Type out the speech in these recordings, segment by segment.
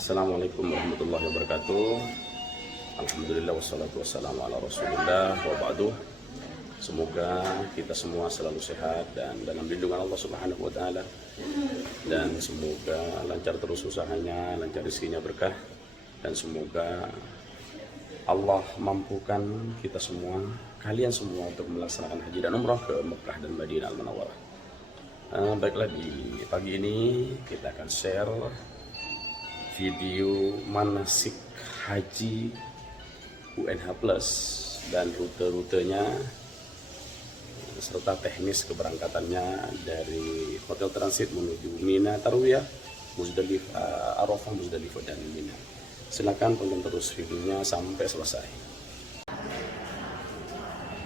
Assalamualaikum warahmatullahi wabarakatuh. Alhamdulillah wassalatu wassalamu ala rasulillah wa ba'du. Semoga kita semua selalu sehat dan dalam lindungan Allah subhanahu wa ta'ala. Dan semoga lancar terus usahanya, lancar rezekinya berkah. Dan semoga Allah mampukan kita semua, kalian semua untuk melaksanakan haji dan umrah ke Mekah dan Madinah Al-Munawwarah. Baiklah, di pagi ini kita akan share video manasik haji UNH Plus dan rute-rutenya serta teknis keberangkatannya dari hotel transit menuju Mina Tarwiyah, Musdalifah, Arafah, Musdalifah dan Mina. Silakan tonton terus videonya sampai selesai.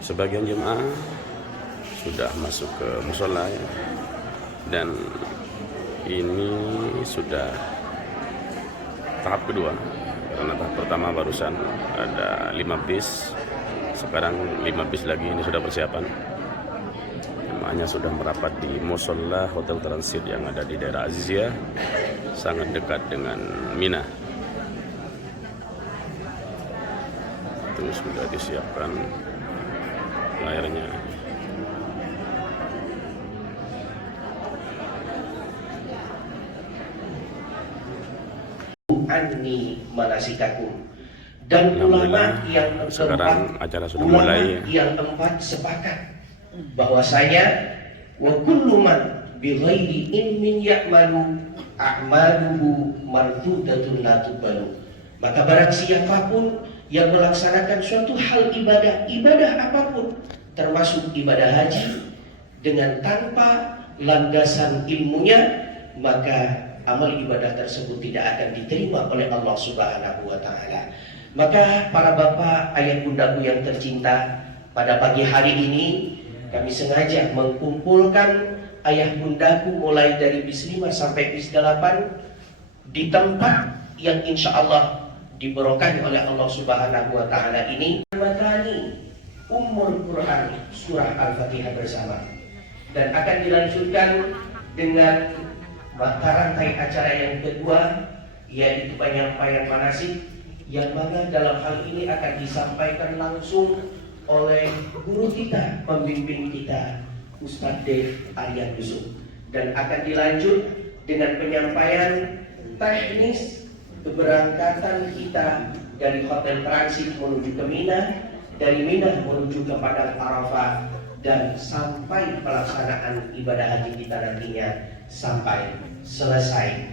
Sebagian jemaah sudah masuk ke musola ya, dan ini sudah tahap kedua, karena tahap pertama barusan ada 5 bis, sekarang 5 bis lagi, ini sudah persiapan. Jemaahnya sudah merapat di musola hotel transit yang ada di daerah Aziziyah, sangat dekat dengan Mina. Itu sudah disiapkan layarnya. Anni manasikakum, dan ulama yang sekarang keempat, acara sudah mulai. Yang keempat sepakat bahwasanya wa kullu man bi ghairi ilmin ya'malu a'maluhu mardudatun la tuqbalu. Maka barang siapapun yang melaksanakan suatu hal ibadah apapun, termasuk ibadah haji, dengan tanpa landasan ilmunya, maka amal ibadah tersebut tidak akan diterima oleh Allah Subhanahu wa ta'ala. Maka para bapak, ayah bundaku yang tercinta, pada pagi hari ini kami sengaja mengumpulkan ayah bundaku mulai dari bis 5 sampai bis 8 di tempat yang insya Allah diberkahi oleh Allah Subhanahu wa ta'ala ini. Matani Ummul Quran surah Al-Fatihah bersama, dan akan dilanjutkan dengan mata rantai acara yang kedua, yaitu penyampaian manasik, yang mana dalam hal ini akan disampaikan langsung oleh guru kita, pembimbing kita, Ustadz Dev Aryan Yusuf, dan akan dilanjut dengan penyampaian teknis keberangkatan kita dari hotel transit menuju ke Mina, dari Mina menuju ke Padang Arafah, dan sampai pelaksanaan ibadah haji kita nantinya sampai selesai,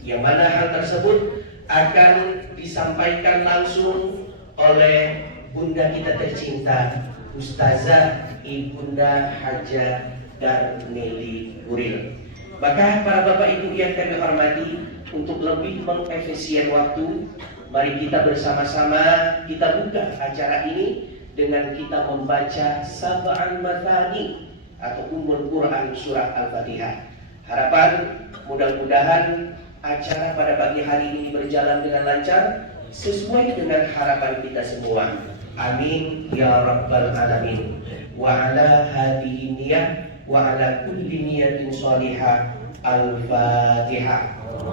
yang mana hal tersebut akan disampaikan langsung oleh bunda kita tercinta, Ustazah Ibunda Hajah Darneli Buril. Maka para bapak ibu yang kami hormati, untuk lebih mengefisien waktu, mari kita bersama-sama kita buka acara ini dengan kita membaca Sab'an Mathani atau Ummul Quran surah Al-Fatihah. Harapan mudah-mudahan acara pada pagi hari ini berjalan dengan lancar sesuai dengan harapan kita semua. Amin ya rabbal alamin. Wa ala hadhihi niyyah wa ala kulli niyatin shalihah. Al-Fatihah.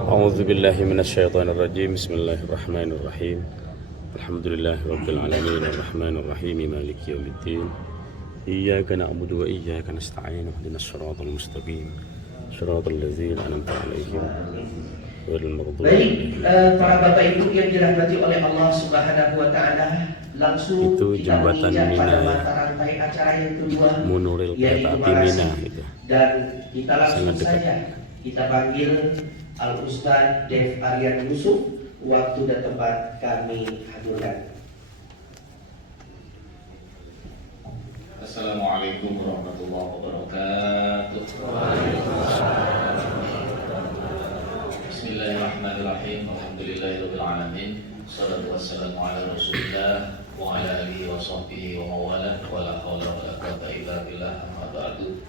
A'udzu billahi minasyaitonir rajim. Bismillahirrahmanirrahim. Alhamdulillahi rabbil alamin arrahmanir rahim maliki yaumiddin. Iyyaka na'budu wa iyyaka nasta'in. Ihdinas shiratal mustaqim. Shiratal ladzina an'amta 'alaihim ghairil maghdubi 'alaihim. Baik, para bapak ibu yang dirahmati oleh Allah Subhanahu wa ta'ala, langsung Itu kita jembatan menginjak pada Mina, mata rantai acara yang kedua, monorail yaitu kereta api manasik. Mina itu. Dan kita langsung Sangat dekat. saja kita panggil Al Ustadz Dev Aryan Yusuf. Waktu dan tempat kami hadirkan. Assalamualaikum warahmatullahi wabarakatuh. Bismillahirrahmanirrahim. Alhamdulillahirabbil alamin. Wassalatu wassalamu ala Rasulillah wa ala alihi wa sahbihi wa mawalah wa la haula wa la quwwata illa billah. Amma ba'du.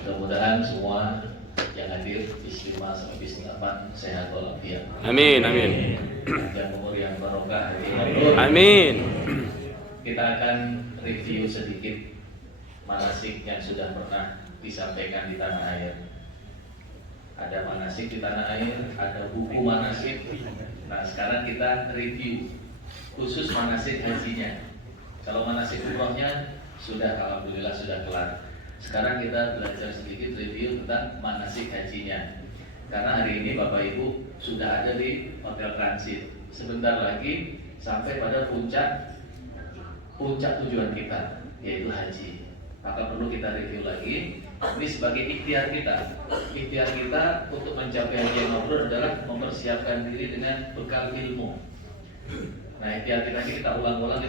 Mudah-mudahan semua yang hadir di 5 sampai bis 8 sehat walafiat. Amin, amin. Dan umur yang barokah. Amin. Kita akan review sedikit manasik yang sudah pernah disampaikan di tanah air. ada manasik di tanah air, ada buku manasik. Nah sekarang kita review khusus manasik hajinya. Kalau manasik umrohnya sudah, alhamdulillah sudah kelar. Sekarang kita belajar sedikit review tentang manasik hajinya. Karena hari ini Bapak Ibu sudah ada di hotel transit. Sebentar lagi sampai pada puncak tujuan kita, yaitu haji. Maka perlu kita review lagi. Ini sebagai ikhtiar kita. Ikhtiar kita untuk mencapai haji yang mabrur adalah mempersiapkan diri dengan bekal ilmu. Nah, ikhtiar kita ulang-ulang,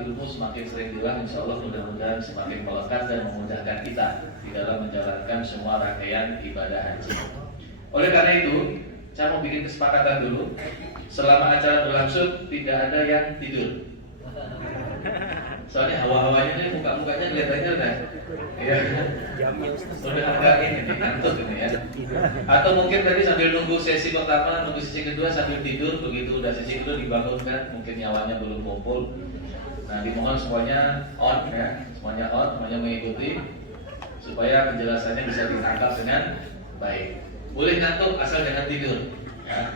ilmu semakin sering diulang, insya Allah mudah-mudahan semakin melekat dan memudahkan kita di dalam menjalankan semua rangkaian ibadah haji. Oleh karena itu, saya mau bikin kesepakatan dulu. Selama acara berlangsung tidak ada yang tidur. Soalnya hawa-hawanya ini muka-mukanya kelihatannya udah udah agak ini ngantuk ini ya. Atau mungkin tadi sambil nunggu sesi pertama, nunggu sesi kedua sambil tidur, begitu udah sesi kedua dibangunkan, mungkin nyawanya belum kumpul. Nah, dimohon semuanya on ya, semuanya mengikuti supaya penjelasannya bisa ditangkap dengan baik. Boleh ngantuk asal jangan tidur. Ya.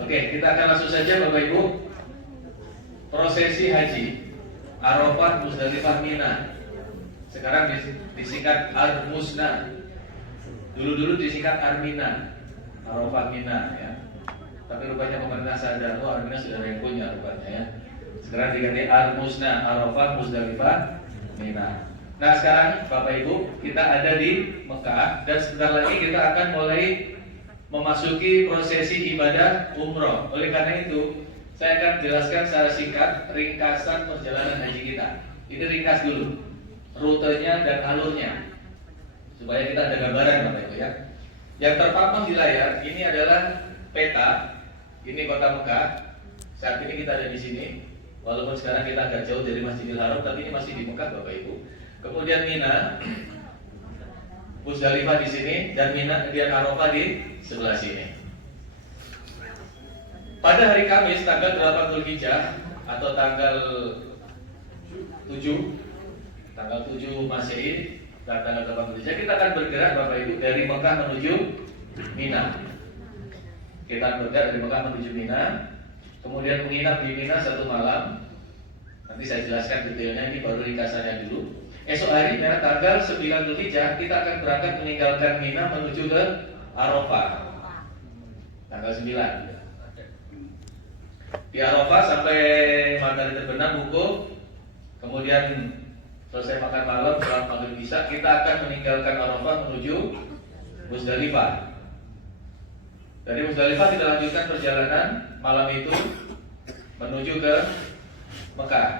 Oke, kita akan langsung saja Bapak Ibu. Prosesi haji Arafah, Muzdalifah, Mina. Sekarang disingkat Ar-Musna. Dulu disingkat Ar-Mina. Arafah, Mina ya. Tapi rupanya pemerintah sadar, Ar-Mina sudah ada yang punya rupanya ya. Sekarang diganti Ar-Musna, Arafah, Muzdalifah, Mina. Nah sekarang Bapak Ibu, kita ada di Mekah dan sebentar lagi kita akan mulai memasuki prosesi ibadah umroh. Oleh karena itu, saya akan jelaskan secara singkat ringkasan perjalanan haji kita. Ini ringkas dulu, rutenya dan alurnya, supaya kita ada gambaran Bapak Ibu ya. Yang terpampang di layar ini adalah peta. Ini kota Mekah. Saat ini kita ada di sini. Walaupun sekarang kita agak jauh dari Masjidil Haram, tapi ini masih di Mekah Bapak Ibu. Kemudian Mina, Muzdalifah di sini, dan Mina dan Arafah di sebelah sini. Pada hari Kamis tanggal 8 Dzulhijjah atau tanggal 7 Masehi dan tanggal 8 Dzulhijjah kita akan bergerak Bapak Ibu dari Mekah menuju Mina. Kita akan bergerak dari Mekah menuju Mina, kemudian menginap di Mina 1 malam. Nanti saya jelaskan detailnya, ini baru ringkasannya dulu. Esok hari tanggal 9 Dzulhijjah kita akan berangkat meninggalkan Mina menuju ke Arafah. Tanggal 9. Di Arafah sampai matahari terbenam wukuf, kemudian selesai makan malam setelah maghrib isya kita akan meninggalkan Arafah menuju Muzdalifah. Dari Muzdalifah kita lanjutkan perjalanan malam itu menuju ke Mekah.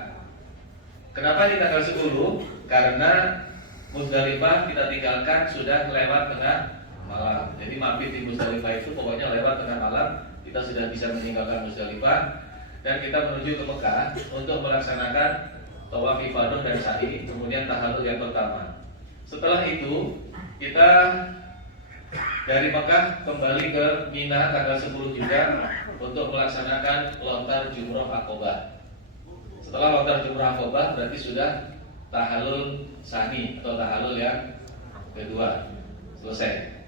Kenapa di tanggal 10? Karena Muzdalifah kita tinggalkan sudah lewat tengah malam. Jadi mabit di Muzdalifah itu pokoknya lewat tengah malam kita sudah bisa meninggalkan Muzdalifah dan kita menuju ke Mekah untuk melaksanakan tawaf ifadah dan sa'i, kemudian tahallul yang pertama. Setelah itu kita dari Mekah kembali ke Mina tanggal 10 juga untuk melaksanakan lontar jumroh Aqobah. Setelah lontar jumroh Aqobah berarti sudah tahallul sani atau tahallul yang kedua selesai.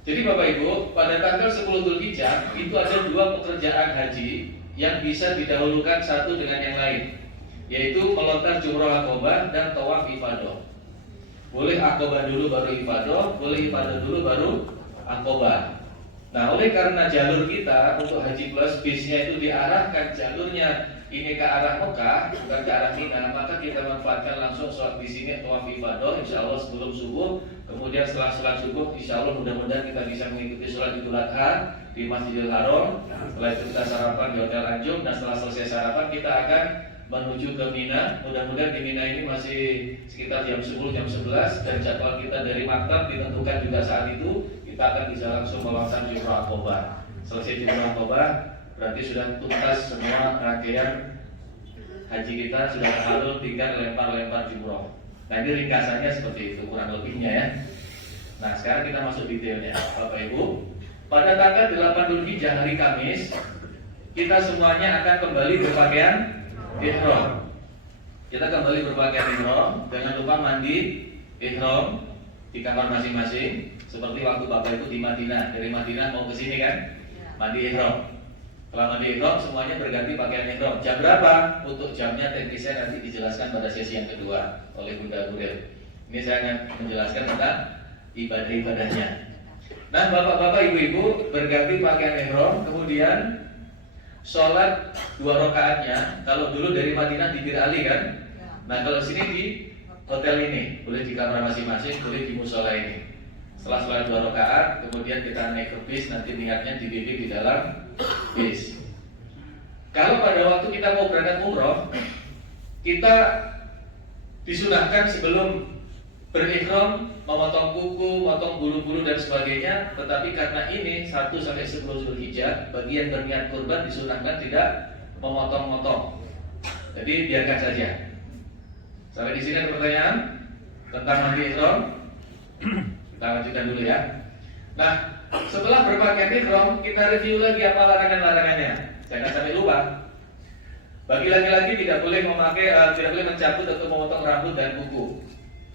Jadi Bapak Ibu, pada tanggal 10 Dzulhijjah itu ada 2 pekerjaan haji yang bisa didahulukan satu dengan yang lain, yaitu melontar jumroh Aqobah dan tawaf ifadah. Boleh Aqobah dulu baru ifadah, boleh ifadah dulu baru Aqobah. Nah, oleh karena jalur kita untuk haji plus bisnya itu diarahkan jalurnya ini ke arah Mekah, bukan ke arah Mina, maka kita manfaatkan langsung sholat di sini tawaf ifadah, insya Allah sebelum subuh. Kemudian setelah sholat subuh, insya Allah mudah-mudahan kita bisa mengikuti sholat Idul Adha di Masjidil Haram. Setelah itu kita sarapan di Hotel Anjum, dan setelah selesai sarapan kita akan menuju ke Mina. Mudah-mudahan di Mina ini masih sekitar jam 10, jam 11, dan jadwal kita dari maktab ditentukan juga saat itu. Kita akan bisa langsung melontar jumroh Aqobah. Selesai jumroh Aqobah berarti sudah tuntas semua rangkaian haji kita, sudah tahallul, tinggal lempar-lempar jumroh. Nah ini ringkasannya seperti itu kurang lebihnya ya. Nah sekarang kita masuk detailnya Bapak Ibu. Pada tanggal 8 Dzulhijjah hari Kamis kita semuanya akan kembali berpakaian ihram. Kita kembali berpakaian ihram. Jangan lupa mandi ihram di kamar masing-masing. Seperti waktu Bapak itu di Madinah, dari Madinah mau ke sini kan, mandi ihram. Setelah mandi ihram semuanya berganti pakaian ihram. Jam berapa? Untuk jamnya teknisnya nanti dijelaskan pada sesi yang kedua oleh Bunda Guril. Ini saya akan menjelaskan tentang ibadah-ibadahnya. Nah, bapak-bapak, ibu-ibu berganti pakaian ihram, kemudian sholat 2 rakaatnya. Kalau dulu dari Madinah di Bir Ali kan. Nah, kalau sini di hotel ini, boleh di kamar masing-masing, boleh di musola ini. Setelah sholat 2 rakaat, kemudian kita naik ke bis, nanti niatnya dibimbing di dalam bis. Kalau pada waktu kita mau berangkat umroh, kita disunahkan sebelum berihram memotong kuku, memotong bulu-bulu dan sebagainya. Tetapi karena ini 1 sampai 10 Zulhijjah, bagi yang berniat kurban disunahkan tidak memotong-motong. Jadi biarkan saja. Sampai di sini ada pertanyaan tentang mandi ihram? Kita lanjutkan dulu ya. Nah, setelah berpakaian ihram, kita review lagi apa larangan-larangannya. Jangan sampai lupa. Bagi laki-laki tidak boleh tidak boleh mencabut atau memotong rambut dan kuku.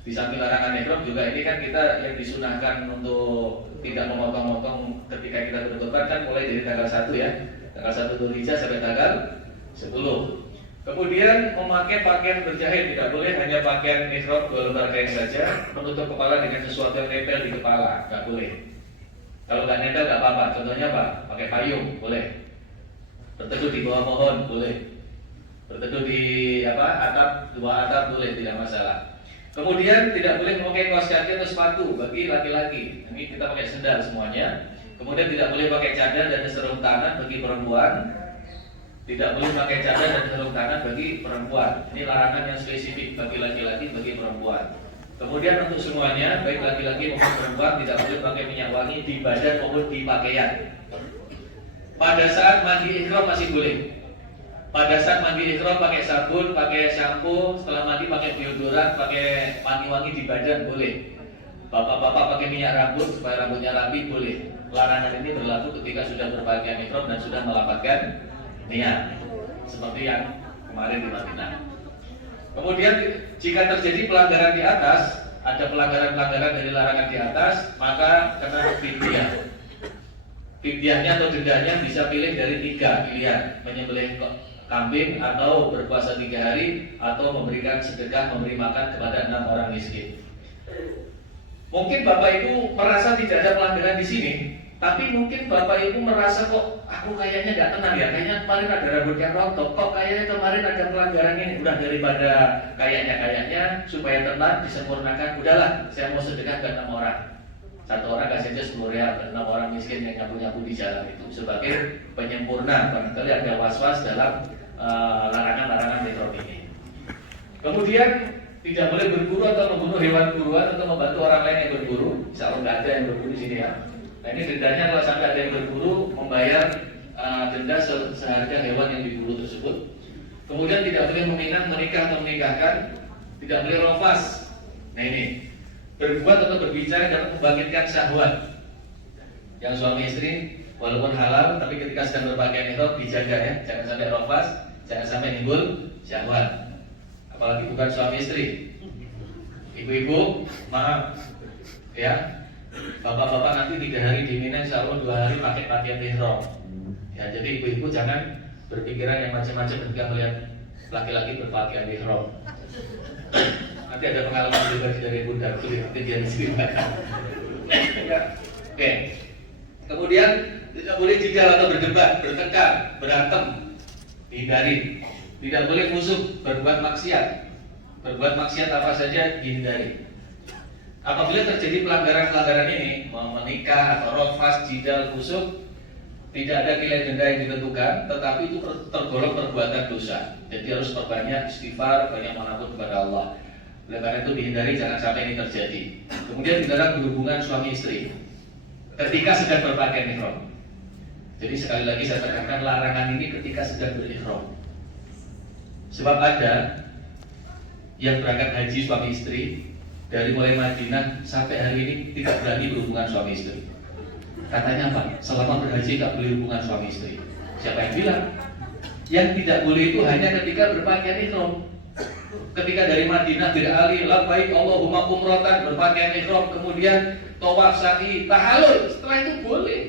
Di samping larangan ihram juga ini kan kita yang disunahkan untuk tidak memotong-motong ketika kita berkorban kan mulai dari tanggal 1 ya. Tanggal 1 Dzulhijjah sampai tanggal 10. Kemudian memakai pakaian berjahit, tidak boleh hanya pakaian ihram 2 lembar kain saja, menutup kepala dengan sesuatu yang nempel di kepala, nggak boleh. Kalau nggak nempel nggak apa-apa. Contohnya apa? Pakai payung, boleh. Berteduh di bawah pohon, boleh. Berteduh di atap, 2 atap, boleh, tidak masalah. Kemudian tidak boleh memakai kaos kaki atau sepatu bagi laki-laki. Ini kita pakai sendal semuanya. Kemudian tidak boleh pakai cadar dan sarung tangan bagi perempuan. Tidak boleh pakai cadar dan sarung tangan bagi perempuan. Ini larangan yang spesifik bagi laki-laki, bagi perempuan. Kemudian untuk semuanya, baik laki-laki maupun perempuan, tidak boleh pakai minyak wangi di badan maupun di pakaian. Pada saat mandi ihram masih boleh. Pada saat mandi ihram pakai sabun, pakai shampoo, setelah mandi pakai deodoran, pakai wangi-wangi di badan boleh. Bapak-bapak pakai minyak rambut supaya rambutnya rapi boleh. Larangan ini berlaku ketika sudah berpakaian ihram dan sudah melapatkan niat, seperti yang kemarin di Madinah. Kemudian jika terjadi pelanggaran di atas, ada pelanggaran-pelanggaran dari larangan di atas, maka kena fidyah. Fidyahnya atau dendanya bisa pilih dari 3 pilihan: menyembelih kambing, atau berpuasa 3 hari, atau memberikan sedekah, memberi makan kepada 6 orang miskin. Mungkin Bapak Ibu merasa tidak ada pelanggaran di sini, tapi mungkin Bapak Ibu merasa kok aku kayaknya nggak tenang ya, kayaknya kemarin ada rambut yang rontok, kok kayaknya kemarin ada pelanggaran ini. Udah, daripada kayaknya supaya tenang, disempurnakan, udahlah saya mau sedekah ke 6 orang. 1 orang kasih aja 10 rial ke 6 orang miskin yang nyapu-nyapu di jalan itu, sebagai penyempurna. Barangkali ada was-was dalam larangan-larangan ihram ini. Kemudian tidak boleh berburu atau membunuh hewan buruan atau membantu orang lain yang berburu. Insya Allah nggak ada yang berburu di sini ya. Nah, ini dendanya kalau sampai ada yang berburu, membayar denda seharga hewan yang diburu tersebut. Kemudian tidak boleh meminang, menikah atau menikahkan. Tidak boleh rofas. Nah ini, berbuat atau berbicara dapat membangkitkan syahwat. Yang suami istri walaupun halal, tapi ketika sedang berpakaian ihram dijaga ya, jangan sampai rofas, jangan sampai nimbul syahwat. Apalagi bukan suami istri. Ibu-ibu, maaf ya, bapak-bapak nanti 3 hari di Mina, insya Allah 2 hari pakai pakaian ihram. Ya, jadi ibu-ibu jangan berpikiran yang macam-macam ketika melihat laki-laki berpakaian ihram. Nanti ada pengalaman pribadi dari Bunda Guril, nanti dia menceritakan. Ya. Oke. Kemudian tidak boleh jidal atau berdebat, bertengkar, berantem, dihindari. Tidak boleh musuh, berbuat maksiat. Berbuat maksiat apa saja dihindari. Apabila terjadi pelanggaran-pelanggaran ini, menikah atau rofas, jidal, busuk, tidak ada nilai denda yang ditentukan, tetapi itu tergolong perbuatan dosa. Jadi harus perbanyak istighfar, banyak mengaku kepada Allah. Oleh karena itu dihindari, jangan sampai ini terjadi. Kemudian dilarang berhubungan suami istri ketika sedang berpakaian ihram. Jadi sekali lagi saya tekankan, larangan ini ketika sedang berihram. Sebab ada yang berangkat haji suami istri, dari mulai Madinah sampai hari ini tidak berani berhubungan suami istri. Katanya apa? Selama berhaji tak boleh hubungan suami istri. Siapa yang bilang? Yang tidak boleh itu hanya ketika berpakaian ihram. Ketika dari Madinah Bir Ali, labbaik Allahumma umratan, berpakaian ihram, kemudian tawaf, sa'i, tahallul, setelah itu boleh.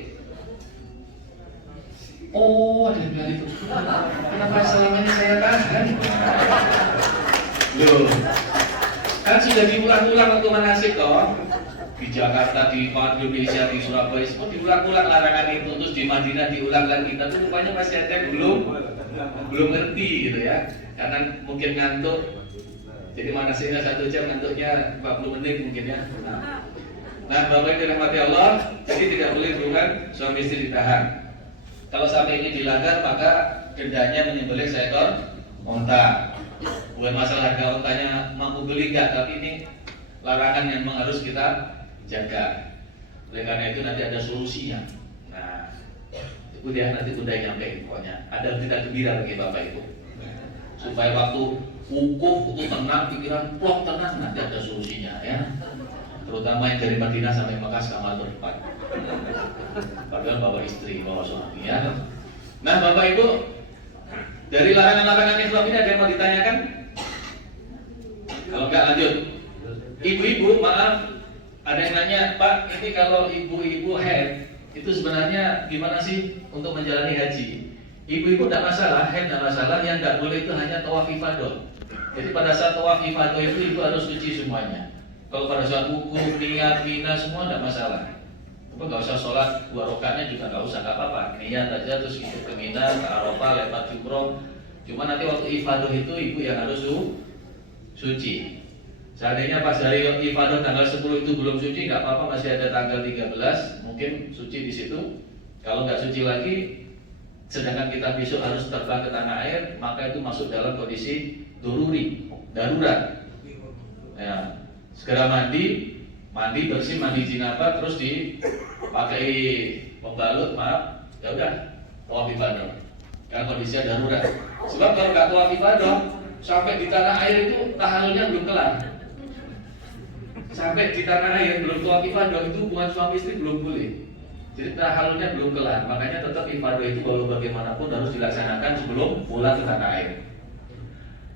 Oh, ada yang bilang itu. Kenapa selama ini saya tahan? Loh, kan sudah diulang-ulang waktu manasik toh. Di Jakarta, di Indonesia, di Surabaya, semua diulang-ulang larangan itu. Terus di Madinah diulang lagi. Tapi rupanya masih ada yang belum ngerti gitu ya. Karena mungkin ngantuk. Jadi manasiknya 1 jam, ngantuknya 40 menit mungkin ya. Nah, Bapak Ibu dirahmati Allah, jadi tidak boleh hubungan suami istri ditahan. Kalau sampai ini dilanggar, maka dendanya menyembelih seekor unta. Bukan masalah harga untanya mampu beli enggak, tapi ini larangan yang memang harus kita jaga. Oleh karena itu nanti ada solusinya. Nah, itu dia nanti Bunda yang nyampein pokoknya. Ada berita gembira bagi Bapak Ibu. Supaya waktu wukuf itu tenang, pikiran plok tenang, nanti ada solusinya ya. Terutama yang dari Madinah sampai Mekah kamar berdepan. Padahal bawa istri, bawa suami ya. Nah, Bapak Ibu, dari larangan-larangan Islam ini ada yang mau ditanyakan? Kalau enggak lanjut. Ibu-ibu, maaf, ada yang nanya, Pak, ini kalau ibu-ibu haid itu sebenarnya gimana sih untuk menjalani haji? Ibu-ibu tidak masalah, haid tidak masalah. Yang tidak boleh itu hanya tawaf ifadah. Jadi pada saat tawaf ifadah itu ibu harus suci semuanya. Kalau pada saat wukuf, niat, mina semua tidak masalah. Nggak usah sholat 2 rakaatnya juga nggak usah, nggak apa-apa. Niat aja terus ikut ke Mina, ke Arafah, lewat Jumroh. Cuma nanti waktu ifadah itu ibu yang harus suci. Seandainya pas hari ifadah tanggal 10 itu belum suci, nggak apa-apa, masih ada tanggal 13, mungkin suci di situ. Kalau nggak suci lagi, sedangkan kita besok harus terbang ke tanah air, maka itu masuk dalam kondisi darurat. Ya, segera mandi bersih, mandi jinabah, terus dipakai pembalut, maaf, ya udah tawaf ifadah. Karena kondisinya darurat. Sebab kalau nggak tawaf ifadah, sampai di tanah air itu tahallulnya belum kelar. Sampai di tanah air belum tawaf ifadah itu hubungan suami istri belum boleh. Jadi tahallulnya belum kelar. Makanya tetap ifadah itu walau bagaimanapun harus dilaksanakan sebelum pulang ke tanah air.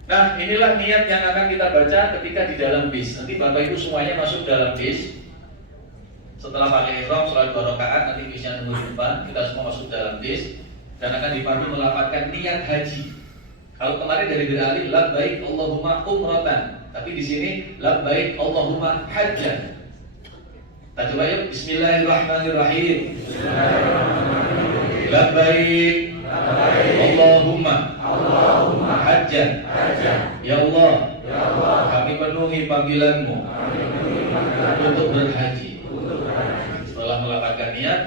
Nah, inilah niat yang akan kita baca ketika di dalam bis. Nanti Bapak Ibu semuanya masuk dalam bis. Setelah pakai ihram, sholat 2 rakaat, nanti bisnya tunggu di depan. Kita semua masuk dalam bis dan akan dipandu melafadzkan niat haji. Kalau kemarin dari alif labbaik Allahumma umratan, tapi di sini labbaik Allahumma hajjan. Kita coba yuk. Bismillahirrahmanirrahim. Labbaik Allahumma hajjan. Ya Allah, kami penuhi panggilanmu untuk berhaji. Setelah melafadzkan niat,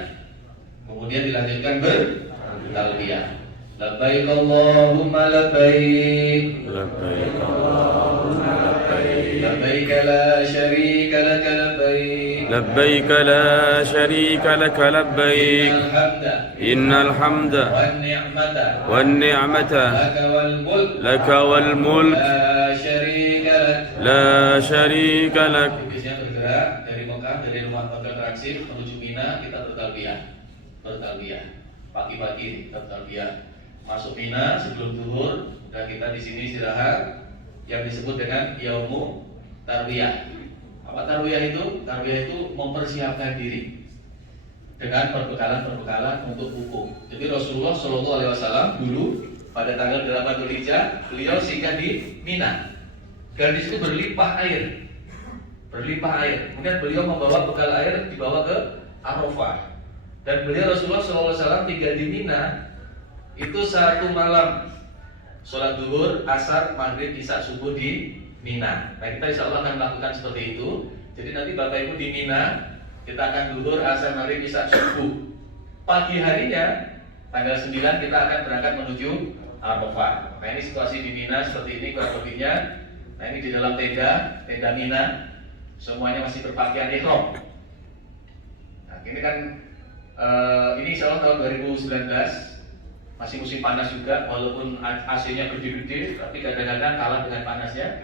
kemudian dilanjutkan bertalbiyah. Labbaik Allahumma labbaik. Labbaik Allahumma labbaik. Labbaik la syarika laka labbaik. لبيك لا شريك لك لبيك إن الحمد والنعمة لك والملك لا شريك لك. Bisnya bergerak dari Mekah, dari rumah hotel transit menuju Mina, kita bertalbiyah. Pagi-pagi bertalbiyah. Masuk Mina sebelum zuhur dan kita di sini istirahat yang disebut dengan yaumu tarwiyah. Apa tarwiyah itu? Tarwiyah itu mempersiapkan diri dengan perbekalan untuk wukuf. Jadi Rasulullah Shallallahu Alaihi Wasallam dulu pada tanggal 8 Dzulhijjah beliau singgah di Mina dan di situ berlimpah air. Kemudian beliau membawa bekal air dibawa ke Arafah dan beliau Rasulullah Shallallahu Alaihi Wasallam tinggal di Mina itu 1 malam, sholat zuhur, asar, maghrib, isya, subuh di Mina. Nah, kita insya Allah akan melakukan seperti itu. Jadi nanti Bapak Ibu di Mina, kita akan zuhur, asar, maghrib, isya, subuh. Pagi harinya tanggal 9 kita akan berangkat menuju Arafah. Nah, ini situasi di Mina seperti ini kurang lebihnya. Nah, ini di dalam tenda Mina. Semuanya masih berpakaian ihram. Nah, ini kan ini insya Allah tahun 2019. Masih musim panas juga, walaupun AC-nya gede-gede, tapi kadang-kadang kalah dengan panasnya.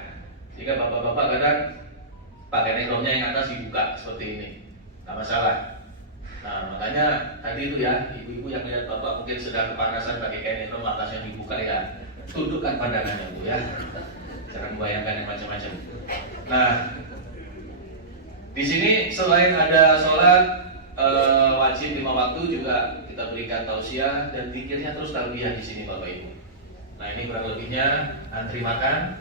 Jika bapak-bapak kadang pakai ihramnya yang atas dibuka seperti ini, nggak masalah. Nah, makanya tadi itu ya, ibu-ibu yang lihat bapak mungkin sedang kepanasan pakai kain ihram atasnya dibuka ya, tundukkan pandangannya bu ya, jangan membayangkan yang macam-macam. Nah, Di sini selain ada sholat wajib 5 waktu, juga kita berikan tausiah dan zikirnya terus talbiyah di sini Bapak Ibu. Nah ini kurang lebihnya antri makan.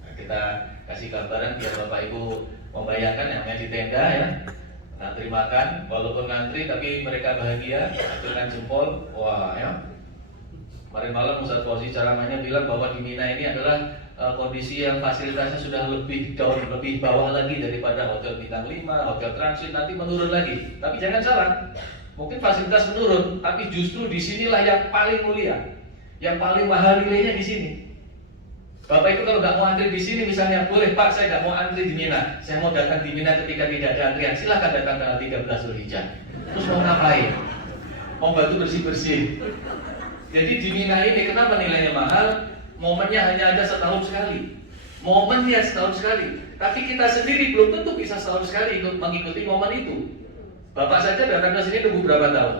Nah, kita kasih gambaran biar Bapak Ibu membayangkan yang namanya di tenda ya. Antri makan, walaupun ngantri tapi mereka bahagia, dengan jempol, wah ya. Kemarin malam Ustaz Fauzi ceramahnya bilang bahwa di Mina ini adalah kondisi yang fasilitasnya sudah lebih jauh, lebih bawah lagi daripada hotel bintang 5, hotel transit, nanti menurun lagi. Tapi jangan salah, mungkin fasilitas menurun, tapi justru di sinilah yang paling mulia, yang paling mahal nilainya di sini. Bapak Ibu kalau nggak mau antri di sini misalnya, boleh Pak saya nggak mau antri di Mina, saya mau datang di Mina ketika tidak ada antrian, silahkan datang tanggal 13 Zulhijjah. Terus mau ngapain? Mau bantu bersih-bersih. Jadi di Mina ini kenapa nilainya mahal? Momennya hanya ada setahun sekali. Momennya setahun sekali. Tapi kita sendiri belum tentu bisa setahun sekali ikut mengikuti momen itu. Bapak saja datang ke sini tunggu berapa tahun?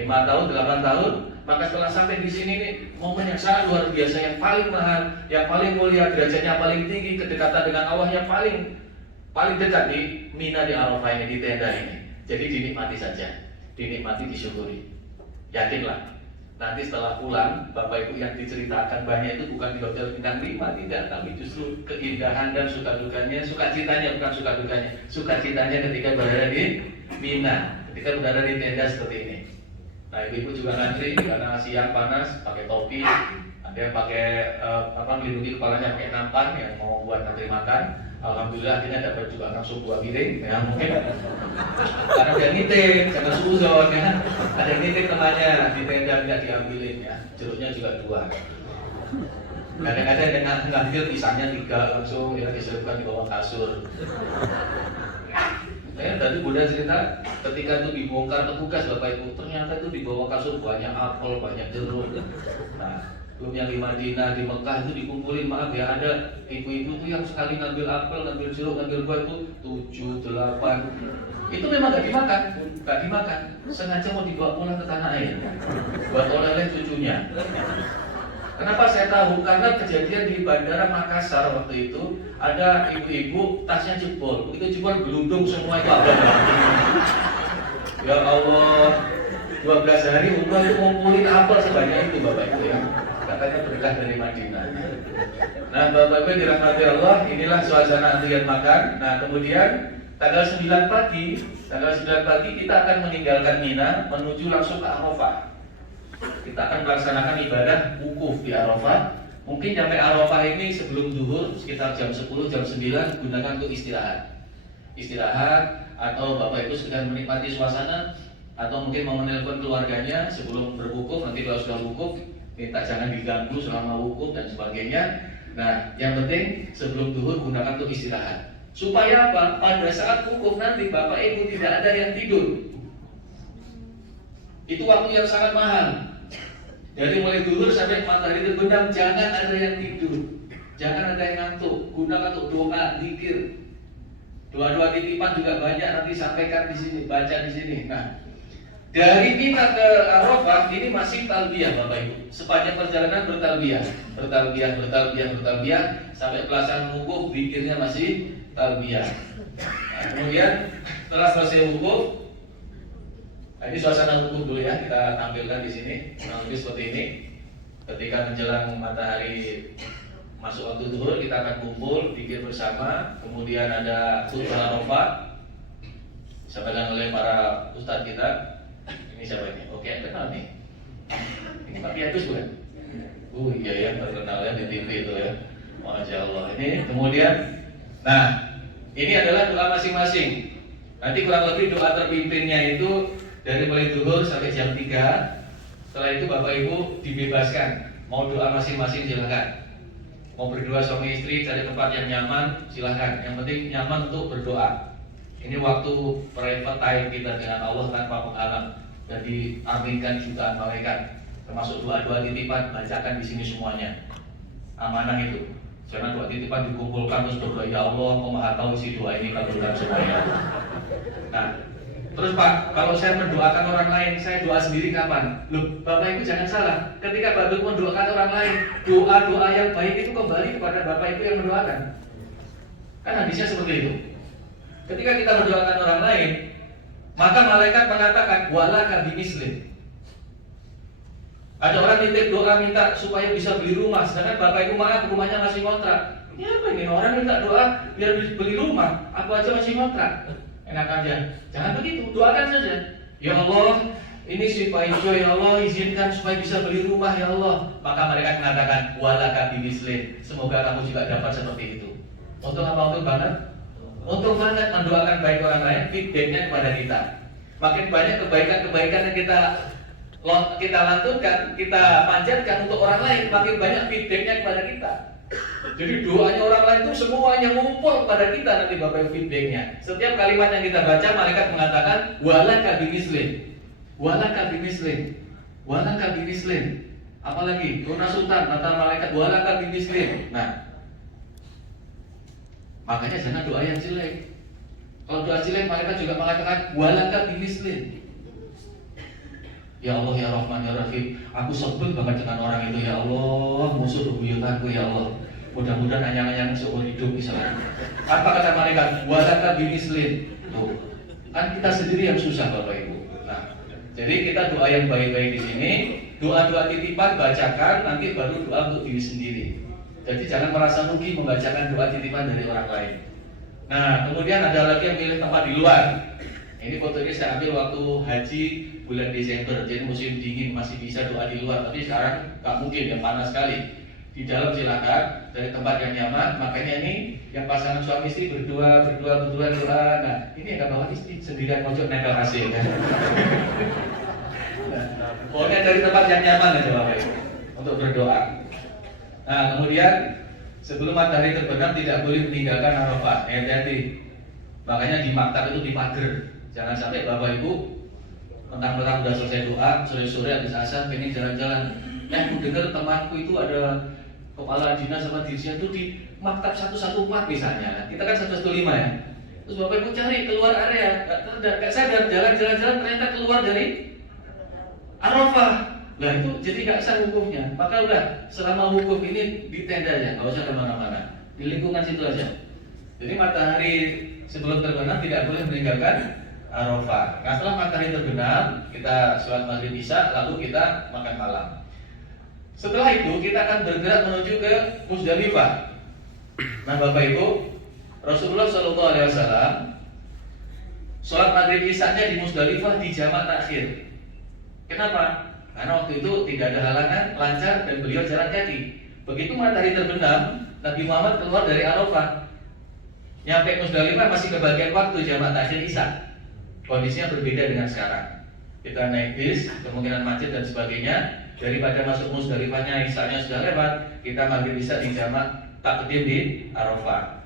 5 tahun, 8 tahun. Maka setelah sampai di sini nih, momen yang sangat luar biasa, yang paling mahal, yang paling mulia, derajatnya paling tinggi, kedekatan dengan Allah yang paling dekat di Mina, di Arafah ini, di tenda ini. Jadi dinikmati saja, dinikmati, disyukuri. Yakinlah. Nanti setelah pulang, Bapak Ibu yang diceritakan banyak itu bukan di hotel bintang 5, tidak, tapi justru keindahan dan sukacitanya bukan suka dukanya, sukacitanya ketika berada di Mina, ketika berada di tenda seperti ini. Nah ibu-ibu juga ngantri karena siang panas, pakai topi, ada yang pakai melindungi kepalanya pakai nampan yang mau buat ngantri makan. Alhamdulillah akhirnya dapat juga langsung 2 piring, ya mungkin karena ada nitip, jangan suzon ya. Ada nitip temannya di tenda tidak diambilin ya, jeruknya juga 2. Kadang-kadang yang ngambil pisangnya 3 langsung ya diselipkan di bawah kasur. Tadi Bunda cerita ketika itu dibongkar petugas Bapak Ibu, ternyata itu di bawah kasur banyak apel, banyak jeruk. Nah, belum yang di Madinah, di Mekah itu dikumpulin, maaf ya, ada ibu-ibu tuh yang sekali ngambil apel, ngambil jeruk, ngambil buah itu 7, 8. Itu memang gak dimakan, sengaja mau dibawa pulang ke tanah air, buat oleh-oleh cucunya. Kenapa saya tahu? Karena kejadian di Bandara Makassar waktu itu ada ibu-ibu tasnya jebol, begitu jebol gelundung semua itu apa? Ya Allah, 12 hari umrah itu ngumpulin apel sebanyak itu Bapak Ibu ya. Katanya berkah dari Madinah. Nah Bapak Ibu dirahmati Allah, inilah suasana antrian makan. Nah kemudian tanggal 9 pagi kita akan meninggalkan Mina menuju langsung ke Arafah. Kita akan melaksanakan ibadah wukuf di Arafah. Mungkin sampai Arafah ini sebelum zuhur sekitar jam 10, jam 9 gunakan untuk istirahat atau Bapak Ibu sedang menikmati suasana, atau mungkin mau menelpon keluarganya sebelum berwukuf. Nanti kalau sudah wukuf minta jangan diganggu selama wukuf dan sebagainya. Nah yang penting sebelum zuhur gunakan untuk istirahat. Supaya apa? Pada saat wukuf nanti Bapak Ibu tidak ada yang tidur. Itu waktu yang sangat mahal. Jadi mulai zuhur sampai matahari terbenam jangan ada yang tidur, jangan ada yang ngantuk. Gunakan untuk doa, zikir. Doa-doa titipan juga banyak nanti sampaikan di sini, baca di sini. Nah, dari Mina ke Arafah ini masih talbiyah Bapak Ibu. Sepanjang perjalanan bertalbiyah sampai pelaksanaan wukuf, zikirnya masih talbiyah. Nah, kemudian setelah selesai wukuf, ini suasana wukuf dulu ya, kita tampilkan di sini. Nah, seperti ini. Ketika menjelang matahari masuk waktu zuhur, kita akan kumpul, zikir bersama. Kemudian ada khutbah Arafah disampaikan oleh para ustadz kita. Ini siapa ini? Oke, kenal nih. Ini Pak Piatus bukan? Iya ya, terkenal ya di TV itu ya. Masya Allah. Ini kemudian, nah ini adalah doa masing-masing. Nanti kurang lebih doa terpimpinnya itu dari mulai zuhur sampai jam 3. Setelah itu Bapak Ibu dibebaskan, mau doa masing-masing silakan. Mau berdua suami istri cari tempat yang nyaman silakan. Yang penting nyaman untuk berdoa. Ini waktu private time kita dengan Allah tanpa penghalang dan diaminkan jutaan malaikat. Termasuk doa-doa titipan bacakan di sini semuanya. Amanah itu. Jangan doa titipan dikumpulkan terus berdoa, ya Allah, Kau Maha tahu isi doa ini kabulkan semuanya. Nah, terus Pak, kalau saya mendoakan orang lain, saya doa sendiri kapan? Loh, Bapak Ibu jangan salah. Ketika Bapak Ibu mendoakan orang lain, doa-doa yang baik itu kembali kepada Bapak Ibu yang mendoakan. Kan hadisnya seperti itu. Ketika kita mendoakan orang lain, maka malaikat mengatakan walaka bimislim. Ada orang nitip doa minta supaya bisa beli rumah, sedangkan bapak ibu maaf rumahnya masih kontrak. Ini apa ini? Orang minta doa biar beli rumah, aku aja masih kontrak. Enak aja. Jangan begitu, doakan saja. Ya Allah, ini si Pak Ijo, ya Allah izinkan supaya bisa beli rumah ya Allah. Maka mereka mengatakan walaka bimislim. Semoga kamu juga dapat seperti itu. Untuk apa? Untuk banget? Untuk banget mendoakan baik orang lain, feedbacknya kepada kita. Makin banyak kebaikan-kebaikan yang kita lantunkan, kita panjatkan untuk orang lain, makin banyak feedbacknya kepada kita. Jadi doanya orang lain itu semuanya ngumpul pada kita nanti Bapak Ibu feedbacknya. Setiap kalimat yang kita baca, malaikat mengatakan walaka bimislim, walaka bimislim, walaka bimislim. Apalagi Runa Sultan kata malaikat walaka bimislim. Nah, makanya jangan doa yang jelek. Kalau doa jelek, malaikat juga mengatakan walaka bimislim. Ya Allah, ya Rahman, ya Rahim, aku sebel banget dengan orang itu ya Allah, musuh bebuyutanku ya Allah. Mudah-mudahan anyang-anyang seumur hidup misalnya. Apa kata malaikat? Walaka bimislim. Tuh, kan kita sendiri yang susah Bapak Ibu. Nah, jadi kita doa yang baik-baik di sini, doa-doa titipan bacakan, nanti baru doa untuk diri sendiri. Jadi jangan merasa rugi membacakan doa titipan dari orang lain. Nah, kemudian ada lagi yang pilih tempat di luar. Ini foto ini saya ambil waktu haji bulan Desember, jadi musim dingin masih bisa doa di luar. Tapi sekarang nggak mungkin, yang panas sekali. Di dalam silakan dari tempat yang nyaman. Makanya ini yang pasangan suami istri berdua doa. Nah, ini yang bawa istri sendirian pojok nempel hasil. Kan? Pokoknya dari tempat yang nyaman aja Bapak Ibu untuk berdoa. Nah, kemudian sebelum matahari terbenam tidak boleh meninggalkan Arafah. Hati-hati. Makanya di maktab itu dipager. Jangan sampai Bapak Ibu mentang-mentang udah selesai doa, sore-sore habis asar pengen jalan-jalan. Aku dengar temanku itu ada kepala dinas sama dirjen itu di maktab 114 misalnya. Kita kan 115 ya. Terus Bapak Ibu cari keluar area, gak sadar jalan-jalan ternyata keluar dari Arafah. Nah itu jadi gak sah hukumnya. Maka udah selama hukum ini di tenda aja, gak usah kemana-mana, di lingkungan situ aja. Jadi matahari sebelum terbenam tidak boleh meninggalkan Arafah. Nah setelah matahari terbenam, kita sholat maghrib isya, lalu kita makan malam. Setelah itu kita akan bergerak menuju ke Musdalifah. Nah Bapak Ibu, Rasulullah SAW sholat maghrib isya-nya di Musdalifah di jamak takhir. Kenapa? Karena waktu itu tidak ada halangan, lancar, dan beliau jalan kaki. Begitu matahari terbenam, Nabi Muhammad keluar dari Arafah. Nyampe Musdalifah masih kebagian waktu jamak takhir isya. Kondisinya berbeda dengan sekarang. Kita naik bis, kemungkinan macet dan sebagainya. Daripada masuk Musdalifahnya isya-nya sudah lewat, kita maghrib isya di jamak takdim di Arafah.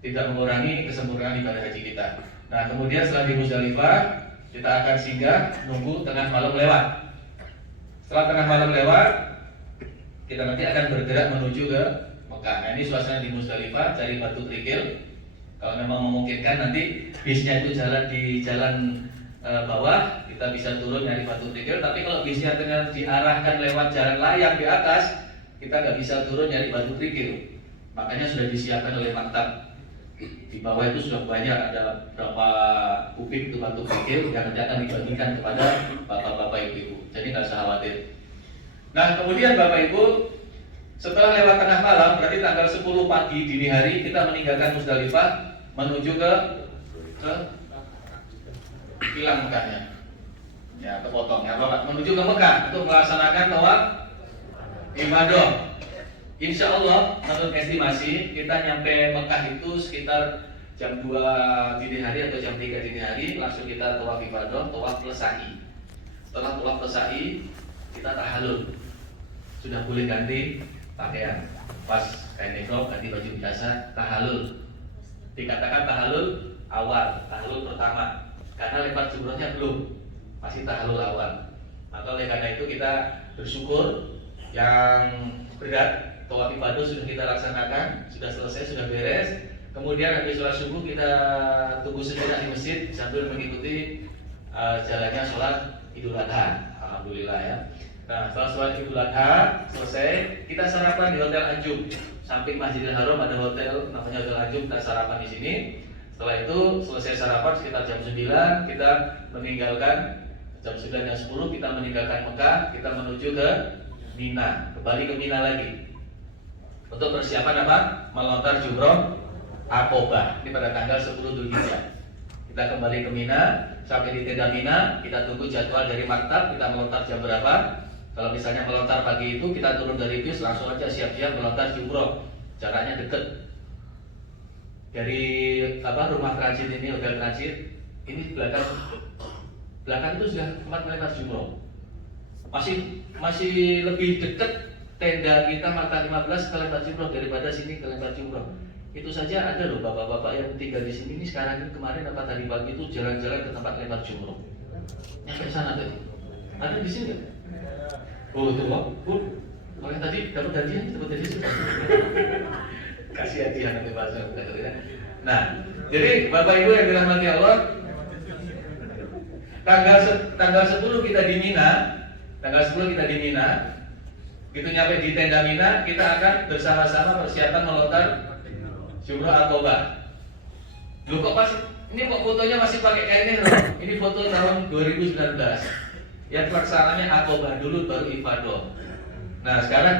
Tidak mengurangi kesempurnaan ibadah haji kita. Nah kemudian setelah di Musdalifah, kita akan singgah nunggu tengah malam lewat. Setelah tengah malam lewat, kita nanti akan bergerak menuju ke Mekah. Nah ini suasana di Musdalifah, cari batu kerikil. Kalau memang memungkinkan nanti bisnya itu jalan di jalan bawah, kita bisa turun dari batu kerikil. Tapi kalau bisnya dengan diarahkan lewat jalan layang di atas, kita nggak bisa turun dari batu kerikil. Makanya sudah disiapkan oleh maktab. Di bawah itu sudah banyak, ada berapa kubik itu batu kerikil yang nanti akan dibagikan kepada bapak-bapak ibu-ibu. Jadi nggak usah khawatir. Nah kemudian Bapak Ibu, setelah lewat tengah malam, berarti tanggal 10 pagi dini hari kita meninggalkan Musdalifah menuju ke hilang Mekahnya. Ya, kepotong ya, Bapak. Menuju ke Mekah untuk melaksanakan tawaf ibadah. Insya Allah, menurut estimasi kita nyampe Mekah itu sekitar jam 2 dini hari atau jam 3 dini hari. Langsung kita tawaf ibadah, tawaf sa'i. Setelah tawaf sa'i, kita tahallul. Sudah boleh ganti pakaian. Pas kain ihram, ganti baju biasa, tahallul. Dikatakan tahallul awal, tahallul pertama. Karena lempar jumrohnya belum, masih tahallul awal. Maka oleh karena itu kita bersyukur yang berat, tawaf ibadah sudah kita laksanakan, sudah selesai, sudah beres. Kemudian habis sholat subuh kita tunggu sejenak di masjid sambil mengikuti jalannya sholat Idul Adha. Alhamdulillah ya. Nah setelah sholat Idul Adha selesai, kita sarapan di Hotel Anjum. Samping Masjidil Haram ada hotel namanya Hotel Anjum, kita sarapan di sini. Setelah itu selesai sarapan sekitar jam 9 kita meninggalkan, jam 9 jam 10 kita meninggalkan Mekah, kita menuju ke Mina, kembali ke Mina lagi untuk persiapan apa? Melontar jumroh Aqobah. Ini pada tanggal 10 Dzulhijjah. Kita kembali ke Mina, sampai di tenda Mina, kita tunggu jadwal dari maktab, kita melontar jam berapa. Kalau misalnya melontar pagi itu, kita turun dari bis, langsung aja siap-siap melontar jumroh. Jaraknya deket. Dari rumah transit ini, hotel transit, ini belakang itu sudah tempat melempar jumroh. Masih lebih dekat tenda kita Makkah 15 ke lempar jumroh daripada sini ke lempar jumroh. Itu saja ada loh bapak-bapak yang tinggal di sini ini sekarang ini, kemarin apa tadi pagi itu jalan-jalan ke tempat lempar jumroh. Nyampe sana tadi. Ada di sini. Oh itu Pak. Kalau yang tadi dapat hadiah, dapat hadiah sudah. Kasih hadiah nanti Pak. Nah, jadi Bapak Ibu yang dirahmati Allah, tanggal 10 kita di Mina. Tanggal 10 kita di Mina. Begitu nyampe di tenda Mina, kita akan bersama-sama persiapan melontar jumroh Aqobah. Loh kok pas ini kok fotonya masih pakai kayak ini loh. Ini foto tahun 2019. Yang pelaksananya Aqobah dulu baru Ifadah. Nah, sekarang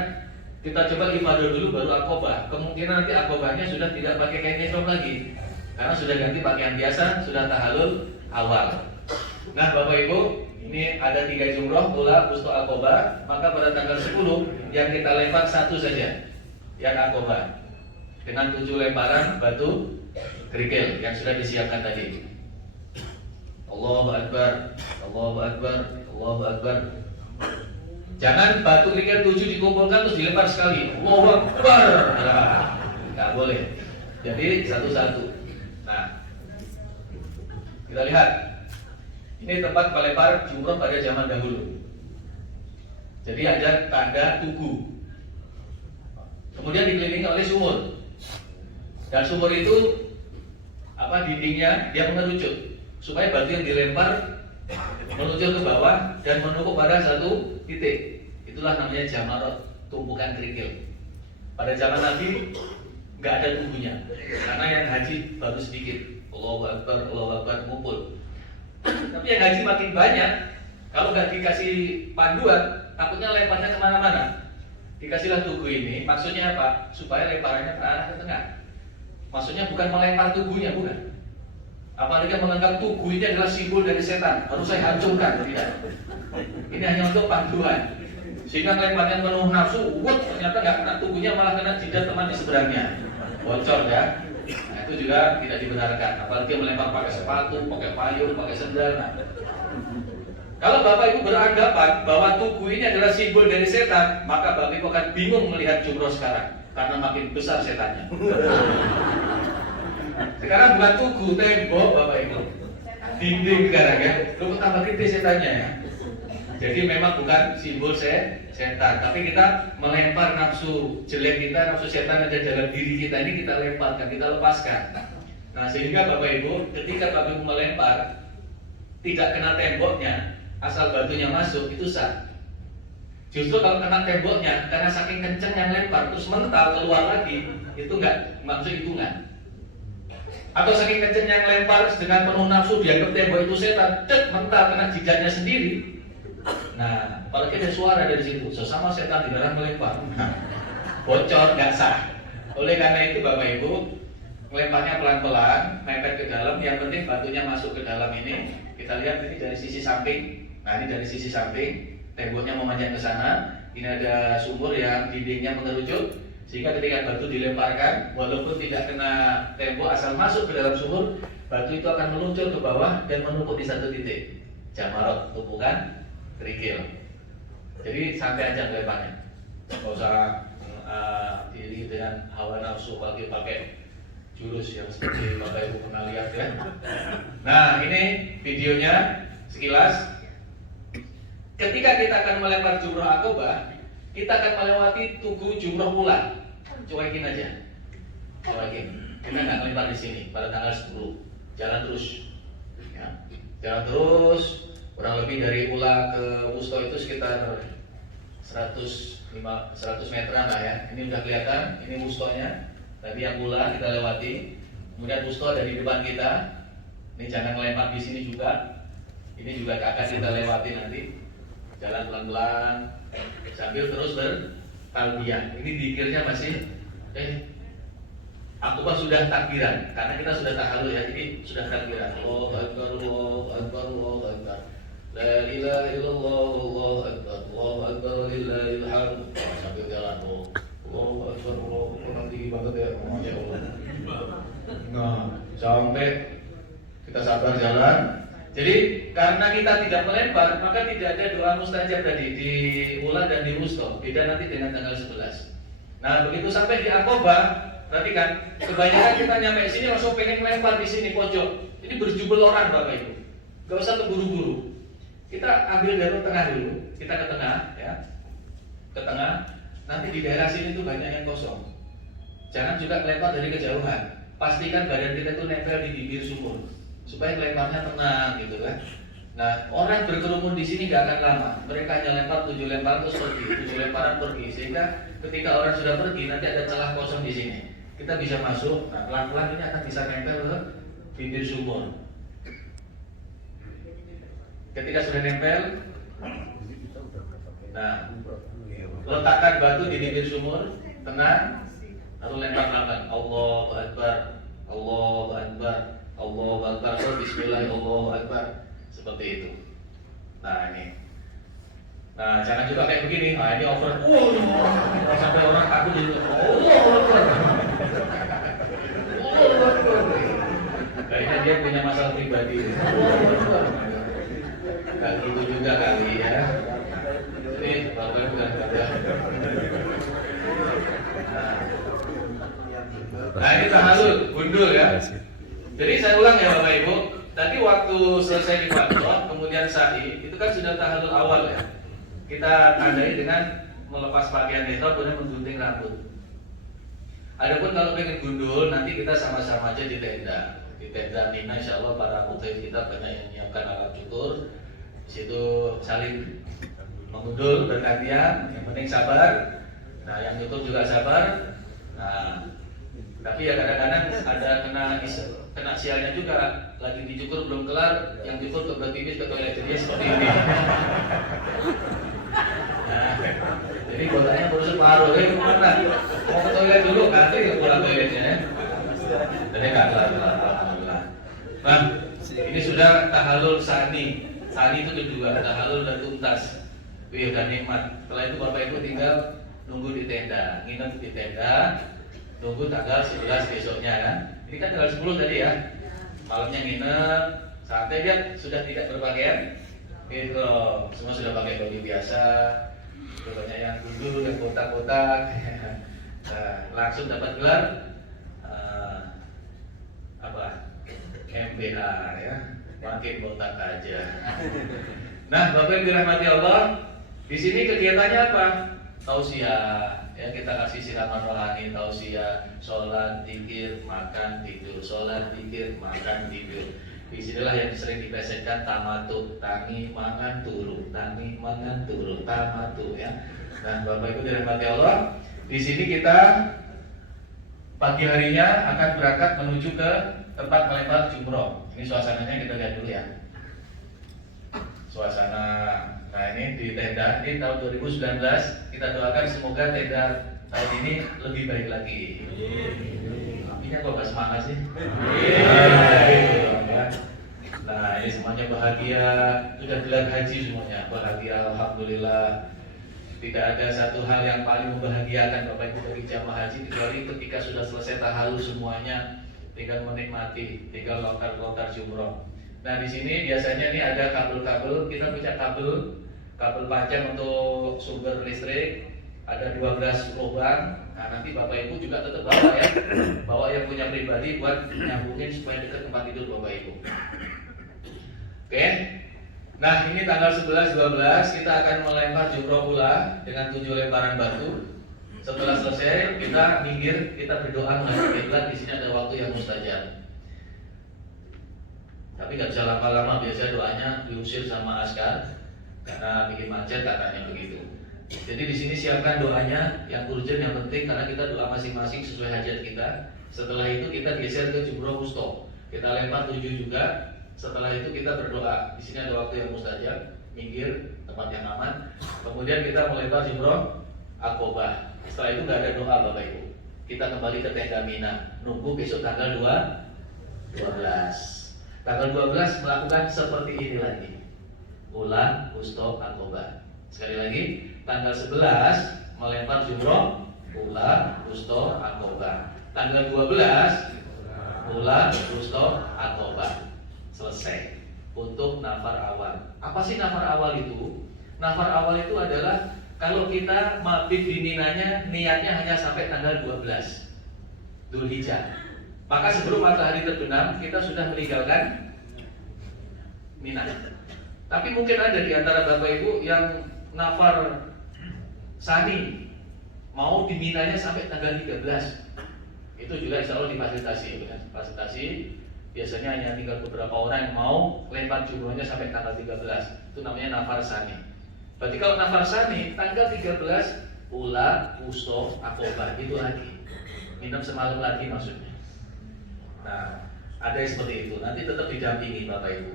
kita coba Ifadah dulu baru Aqobah. Kemungkinan nanti Aqobahnya sudah tidak pakai kain ihram lagi. Karena sudah ganti pakaian biasa, sudah tahallul awal. Nah, Bapak Ibu, ini ada 3 jumroh ula Wustu Aqobah. Maka pada tanggal 10 yang kita lempar satu saja, yang Aqobah, dengan 7 lemparan batu kerikil yang sudah disiapkan tadi. Allahu Akbar, Allahu Akbar, Allahu Akbar. Jangan batu kerikil 7 dikumpulkan terus dilempar sekali. Allahu Akbar. Nah, nggak boleh. Jadi satu-satu. Nah, kita lihat. Ini tempat melempar jumroh pada zaman dahulu. Jadi ada tanda tugu. Kemudian dikelilingi oleh sumur. Dan sumur itu dindingnya dia mengerucut supaya batu yang dilempar meluncur ke bawah dan menumpuk pada satu titik. Itulah namanya jamarot, tumpukan kerikil. Pada zaman Nabi nggak ada tubuhnya, karena yang haji baru sedikit. Allahu Akbar, ngumpul. Tapi yang haji makin banyak, kalau nggak dikasih panduan, takutnya lemparnya kemana-mana. Dikasihlah tugu ini, maksudnya apa? Supaya lemparannya ke arah ke tengah. Maksudnya bukan melempar tubuhnya, bukan. Apalagi yang menganggap tugu ini adalah simbol dari setan, harus saya hancurkan, tidak. Ini hanya untuk panduan. Sehingga lemparnya penuh nafsu, ternyata nggak kena tubuhnya, malah kena jidat teman di seberangnya. Bocor ya. Nah, itu juga tidak dibenarkan. Apalagi melempar pakai sepatu, pakai payung, pakai sendal. Nah, kalau Bapak Ibu beranggapan bahwa tugu ini adalah simbol dari setan, maka Bapak Ibu akan bingung melihat jumroh sekarang, karena makin besar setannya. Sekarang bukan tugu, tembok Bapak Ibu, dinding sekarang ya. Lu tambah gede setannya ya. Jadi memang bukan simbol setan, tapi kita melempar nafsu jelek kita, nafsu setan yang ada dalam diri kita ini kita lemparkan, kita lepaskan. Nah, sehingga Bapak Ibu, ketika Bapak Ibu melempar tidak kena temboknya, asal batunya masuk, itu sah. Justru kalau kena temboknya, karena saking kenceng yang lempar terus mental keluar lagi, itu enggak maksud hitungan. Atau saking kenceng yang lempar dengan penuh nafsu dianggap tembok itu setan, mental kena jidatnya sendiri. Nah, apalagi ada suara dari situ, sesama setan dilarang melempar. Bocor, nggak sah. Oleh karena itu Bapak Ibu, melemparnya pelan-pelan, mepet ke dalam. Yang penting batunya masuk ke dalam ini. Kita lihat ini dari sisi samping. Nah, ini dari sisi samping, temboknya memanjang ke sana. Ini ada sumur yang dindingnya mengerucut, sehingga ketika batu dilemparkan, walaupun tidak kena tembok, asal masuk ke dalam sumur, batu itu akan meluncur ke bawah dan menumpuk di satu titik. Jamarot, tumpukan kerikil. Jadi santai aja lemparnya, nggak usah diri dengan hawa nafsu pakai jurus yang seperti Bapak Ibu pernah lihat ya. Nah, ini videonya sekilas. Ketika kita akan melempar jumroh Aqobah, kita akan melewati tugu jumroh pula. Cuekin aja, cuekin. Kita nggak melempar di sini pada tanggal 10. Jalan terus, ya. Jalan terus. Kurang lebih dari Ula ke Wusto itu sekitar 100 meteran lah ya. Ini udah kelihatan, ini Wustonya. Tadi yang Ula kita lewati. Kemudian Usto ada di depan kita. Ini jangan melempar di sini juga. Ini juga akan kita lewati nanti. Jalan pelan-pelan sambil terus bertalbiyah. Ini dikirnya masih aku pas sudah takbiran karena kita sudah tahalul ya. Ini sudah takbiran. Allahu akbar, Allahu akbar, Allahu akbar. La ilaha illallah, Allahu akbar, Allahu akbar, lillahil hamd. Sambil jalan Allahu akbar, Allahu akbar, tinggi banget ya. Masya Allah. Nah, sampai kita sabar jalan. Jadi karena kita tidak melempar, maka tidak ada doa mustajab tadi di Ula dan di Wusto. Beda nanti dengan tanggal 11. Nah, begitu sampai di Aqobah, perhatikan, kebanyakan kita nyampe sini langsung pengen melempar di sini pojok. Ini berjubel orang Bapak Ibu. Gak usah terburu-buru. Kita ambil dari tengah dulu. Kita ke tengah, ya. Ke tengah. Nanti di daerah sini tuh banyak yang kosong. Jangan juga melempar dari kejauhan. Pastikan badan kita itu nempel di bibir sumur supaya lemparnya tenang gitu kan. Nah, orang berkerumun di sini nggak akan lama. Mereka hanya lempar 7 lemparan terus pergi, 7 lemparan pergi. Sehingga ketika orang sudah pergi nanti ada celah kosong di sini. Kita bisa masuk. Nah, pelan-pelan ini akan bisa nempel ke bibir sumur. Ketika sudah nempel, nah, letakkan batu di bibir sumur, tenang, lalu lempar pelan-pelan. Allahu Akbar, Allahu Akbar, Allahu Akbar, Bismillah, Allahu Akbar. Seperti itu. Nah ini. Nah jangan juga kayak begini. Nah ini over. Sampai orang takut gitu. Allahu Akbar. Allahu Akbar. Kayaknya dia punya masalah pribadi. Allahu Akbar. Gak gitu juga kali ya. Jadi bapak bukan kata. Nah ini tahalul, gundul ya. Jadi saya ulang ya Bapak Ibu. Tadi waktu selesai di Fatwa, kemudian sa'i, itu kan sudah tahalul awal ya. Kita tandai dengan melepas pakaian ihram kemudian menggunting rambut. Adapun kalau pengen gundul, nanti kita sama-sama aja di tenda. Di tenda Mina, insya Allah para mutahid kita banyak yang menyiapkan alat cukur. Di situ saling mengundul bergantian. Yang penting sabar. Nah, yang cukur juga sabar. Nah, tapi ya kadang-kadang ada kena sialnya juga, lagi dicukur belum kelar, yang cukur kebelet pipis ke toilet, jadi seperti ini. Nah, jadi botaknya baru separuh, kemana? Mau ke toilet dulu, nanti pulang toiletnya ya. Jadi nggak kelar. Nah, ini sudah tahalul sani. Sani itu kedua, tahalul dan tuntas. Wih, dan nikmat. Setelah itu Bapak Ibu tinggal nunggu di tenda, nginep di tenda. Tunggu tanggal 11 besoknya kan. Ini kan tanggal 10 tadi ya. Malamnya nginep, santai dia sudah tidak berpakaian. Gitu, semua sudah pakai baju biasa. Banyak yang gundul, yang kotak-kotak. Nah, langsung dapat gelar MBA ya. Makin botak aja. Nah, Bapak Ibu dirahmati Allah, di sini kegiatannya apa? Tausiah. Ya, kita kasih siraman rohani, tausiah, sholat, zikir, makan, tidur, sholat, zikir, makan, tidur. Disinilah yang sering dipesetkan tamatu, tangi, mangan, turu, tangi, mangan, turu, tamatu ya. Nah, Bapak Ibu dirahmati Allah, di sini kita pagi harinya akan berangkat menuju ke tempat melempar jumroh. Ini suasananya kita lihat dulu ya. Suasana. Nah ini di tenda, ini tahun 2019, kita doakan semoga tenda tahun ini lebih baik lagi. Apinya kok gak semangat sih? Nah ini semuanya bahagia, sudah gelar haji semuanya, bahagia Alhamdulillah. Tidak ada satu hal yang paling membahagiakan Bapak Ibu bagi jamaah haji kecuali ketika sudah selesai tahalul semuanya, tinggal menikmati, tinggal lontar-lontar jumroh. Nah di sini biasanya nih ada kabel-kabel, kita punya kabel panjang untuk sumber listrik, ada 12 lubang. Nah nanti Bapak Ibu juga tetap bawa ya, bawa yang punya pribadi buat nyambungin supaya dekat tempat tidur Bapak Ibu. Oke. Nah ini tanggal 11-12 kita akan melempar jumroh pula dengan 7 lemparan batu. Setelah selesai kita minggir, kita berdoa menghadap kiblat. Di sini ada waktu yang mustajab. Tapi nggak bisa lama-lama, biasanya doanya diusir sama askar karena bikin macet katanya begitu. Jadi di sini siapkan doanya yang urgent, yang penting, karena kita doa masing-masing sesuai hajat kita. Setelah itu kita geser ke jumroh wusto. Kita lempar 7 juga. Setelah itu kita berdoa. Di sini ada waktu yang mustajab, minggir tempat yang aman. Kemudian kita melempar jumroh akobah. Setelah itu nggak ada doa Bapak Ibu. Kita kembali ke tenda Mina. Nunggu besok tanggal 12. Tanggal 12 melakukan seperti ini lagi. Ulang wusto akobah. Sekali lagi, tanggal 11 melempar jumroh, ular, wusto, akobah. Tanggal 12 ular, wusto, akobah. Selesai untuk nafar awal. Apa sih nafar awal itu? Nafar awal itu adalah kalau kita mabit di Minanya, niatnya hanya sampai tanggal 12 Dzulhijjah. Maka sebelum matahari terbenam kita sudah meninggalkan Mina. Tapi mungkin ada di antara Bapak Ibu yang nafar sani mau di Minanya sampai tanggal 13. Itu juga insya Allah difasilitasi, fasilitasi. Biasanya hanya tinggal beberapa orang yang mau lempar jumrohnya sampai tanggal 13. Itu namanya nafar sani. Berarti kalau nafar sani tanggal 13 ular, wusto, akobah itu lagi. Minum semalam lagi maksudnya. Nah, ada yang seperti itu. Nanti tetap didampingi Bapak Ibu.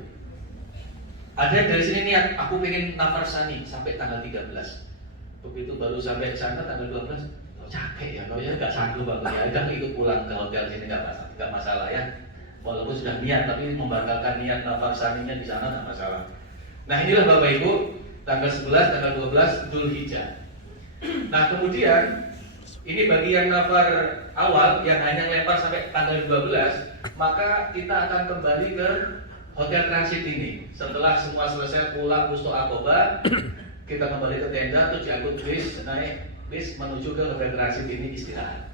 Ada yang dari sini niat, aku pengen nafar sani sampai tanggal 13. Begitu baru sampai sana tanggal 12, oh, capek ya, kalau ya nggak sanggup Bapak ya, udah ikut pulang ke hotel sini nggak masalah ya. Walaupun sudah niat, tapi membatalkan niat nafar saninya di sana nggak masalah. Nah inilah Bapak Ibu, tanggal 11, tanggal 12 Dzulhijjah. Nah kemudian ini bagi yang nafar awal yang hanya lempar sampai tanggal 12, maka kita akan kembali ke hotel transit ini. Setelah semua selesai pulang wusto akobah, kita kembali ke tenda terus diangkut bis, naik bis menuju ke hotel transit ini istirahat.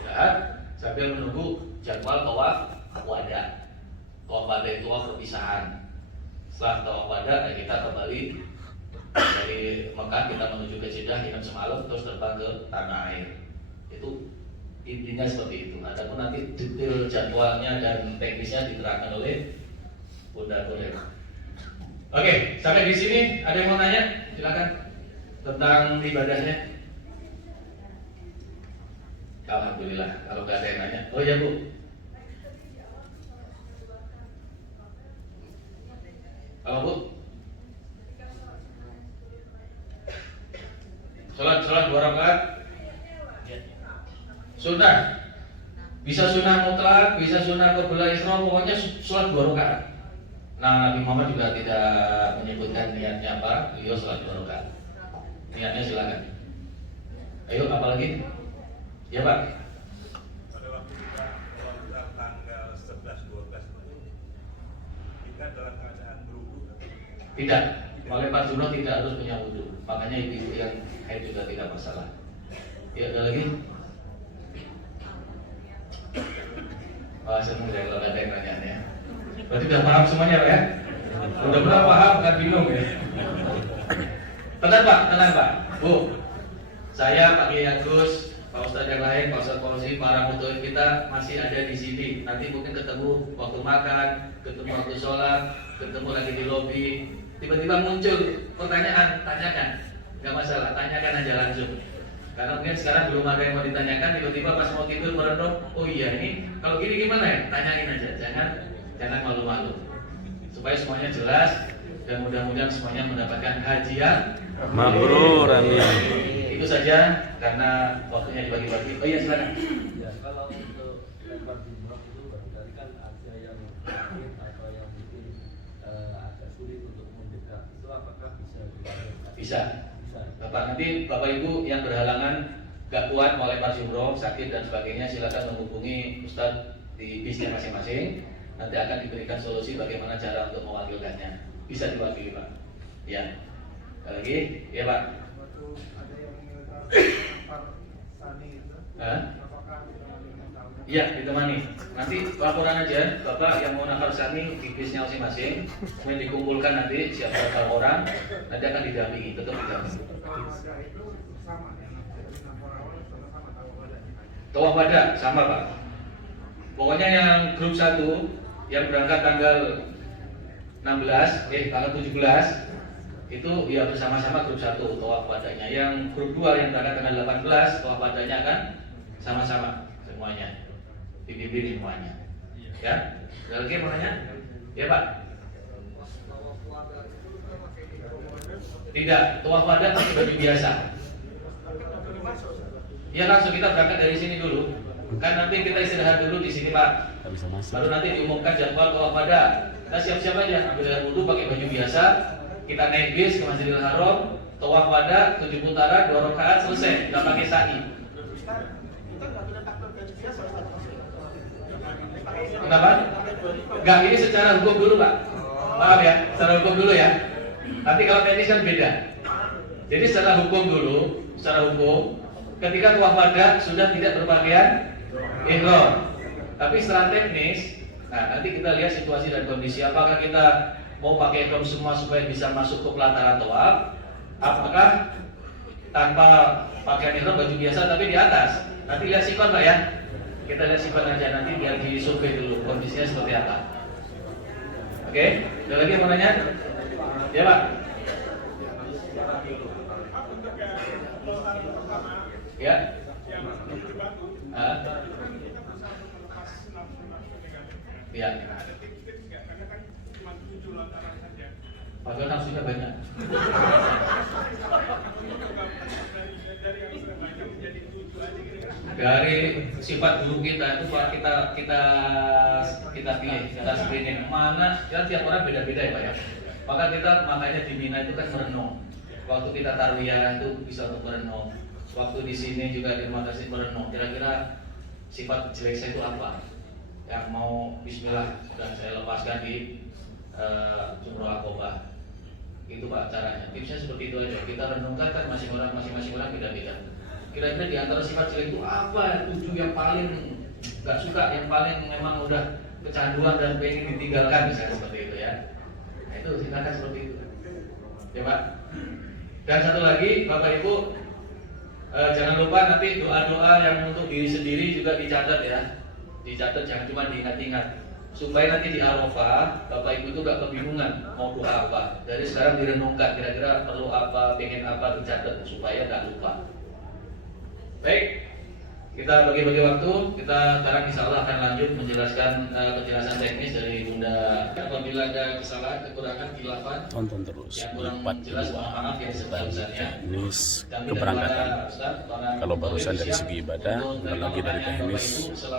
Ya, sambil menunggu jadwal tawaf wada. Tawaf wada itu tawaf perpisahan. Setelah tawaf wada, kita kembali dari Mekah, kita menuju ke Jeddah, nginep semalam, terus terbang ke tanah air. Itu intinya seperti itu. Adapun nanti detail jadwalnya dan teknisnya diterangkan oleh Bunda Kolek. Oke, sampai di sini ada yang mau nanya? Silakan tentang ibadahnya. Alhamdulillah. Kalau nggak ada yang nanya, oh ya Bu. Apa Bu? Sholat 2 rakaat. Sunnah. Bisa sunnah mutlak, bisa sunnah qabla ihram, pokoknya sholat 2 rakaat. Nah, Nabi Muhammad juga tidak menyebutkan niatnya apa, beliau sholat 2 rakaat. Niatnya silakan. Ayo, apa lagi? Ya Pak. Pada waktu kita tanggal 11-12 itu, kita dalam keadaan berwudu. Tidak, melempar jumroh tidak harus punya wudu. Makanya ibu-ibu yang haid juga tidak masalah. Ya, ada lagi? Wah, senang deh kalau ada yang nanya ya. Berarti udah paham semuanya Pak ya? Udah benar paham, kan bingung ya? Tenang Pak. Bu, saya Pak Kiai Agus, Pak Ustadz yang lain, Pak Ustadz Fauzi, para mutuin kita masih ada di sini. Nanti mungkin ketemu waktu makan, ketemu waktu sholat, ketemu lagi di lobi. Tiba-tiba muncul pertanyaan, tanyakan. Gak masalah, tanyakan aja langsung. Karena mungkin sekarang belum ada yang mau ditanyakan, tiba-tiba pas mau tidur merenung, oh iya ini, kalau gini gimana ya? Tanyain aja, jangan malu-malu. Supaya semuanya jelas dan mudah-mudahan semuanya mendapatkan haji yang Mabrur, amin. Itu saja karena waktunya dibagi-bagi. Oh iya silakan. Ya, kalau untuk lempar jumroh itu barangkali kan ada yang mungkin atau yang mungkin agak sulit untuk mendekat. Itu apakah bisa dilakukan? Bisa. Bisa. Bapak nanti Bapak Ibu yang berhalangan gak kuat mau lempar jumroh, sakit dan sebagainya, silakan menghubungi Ustadz di bisnya masing-masing. Nanti akan diberikan solusi bagaimana cara untuk mewakilkannya. Bisa diwakili Pak. Ya. Lagi, ya Pak. Waktu ada yang lempar sani itu, apakah ditemani mental? Iya, ditemani. Nanti laporan aja, Bapak yang mau nafar sani di bisnya masing-masing, kemudian dikumpulkan nanti siapa berapa orang, nanti akan didampingi, tetap didampingi. Kalau ada itu sama ya, jadi nafar awal sama tahu ada. Tawaf wada sama Pak. Pokoknya yang grup 1 yang berangkat tanggal 16, tanggal 17 itu ya bersama-sama grup 1 tawaf wadahnya. Yang grup 2 yang berangkat tanggal 18 tawaf wadahnya kan sama-sama semuanya, dibimbing semuanya. Ya, ada lagi mau nanya? Ya Pak. Tidak, tawaf wadah pakai baju biasa. Ya langsung kita berangkat dari sini dulu. Kan nanti kita istirahat dulu di sini Pak. Baru nanti diumumkan jadwal tawaf wadah. Kita siap-siap aja, ambil air wudhu pakai baju biasa. Kita naik bis ke Masjidil Haram, tawaf wadah 7 putaran 2 rakaat selesai, nggak pakai sa'i. Kenapa? Enggak, ini secara hukum dulu Pak. Maaf ya, secara hukum dulu ya. Nanti kalau teknis kan beda. Jadi secara hukum dulu, secara hukum, ketika tawaf wadah sudah tidak berpakaian ihram. Tapi secara teknis, nah nanti kita lihat situasi dan kondisi. Apakah kita mau pakai ihram semua supaya bisa masuk ke pelataran tawaf? Apakah tanpa pakaian ihram baju biasa tapi di atas? Nanti lihat sikon Pak ya. Kita lihat sikon aja nanti biar disurvei dulu kondisinya seperti apa. Oke, ada lagi yang mau nanya? Ya Pak. Ya. Ya. Padahal nafsunya banyak. Dari sifat guru kita itu Pak, kita pilih, kita screening mana, kan tiap orang beda-beda ya Pak ya. Maka kita makanya di Mina itu kan merenung. Waktu kita tarwiyah itu bisa untuk merenung. Waktu di sini juga di rumah kasih merenung. Kira-kira sifat jelek saya itu apa? Yang mau Bismillah dan saya lepaskan di Jumroh Aqobah. Itu Pak caranya. Tipsnya seperti itu aja. Kita renungkan kan masing-masing orang beda-beda. Kira-kira di antara sifat jelek itu apa? 7 yang paling nggak suka, yang paling memang udah kecanduan dan pengen ditinggalkan misalnya seperti itu ya. Nah itu silakan seperti itu. Ya Pak. Dan satu lagi Bapak Ibu, jangan lupa nanti doa-doa yang untuk diri sendiri juga dicatat ya. Dicatat, jangan cuma diingat-ingat. Supaya nanti di Arafah Bapak Ibu itu gak kebingungan mau doa apa. Dari sekarang direnungkan kira-kira perlu apa, pengen apa, dicatat supaya gak lupa. Baik, kita bagi-bagi waktu. Kita sekarang insya Allah akan lanjut menjelaskan penjelasan teknis dari Bunda. Apabila ada kesalahan, kekurangan, khilafan, Tonton terus yang kurang 42 jelas, maaf yang sebesar-besarnya. teknis keberangkatan. Kalau barusan dari segi ibadah, bukan lagi dari teknis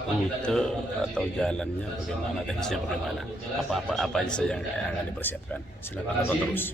rute atau jalannya bagaimana, teknisnya bagaimana, apa aja saja yang akan dipersiapkan. Silakan tonton terus.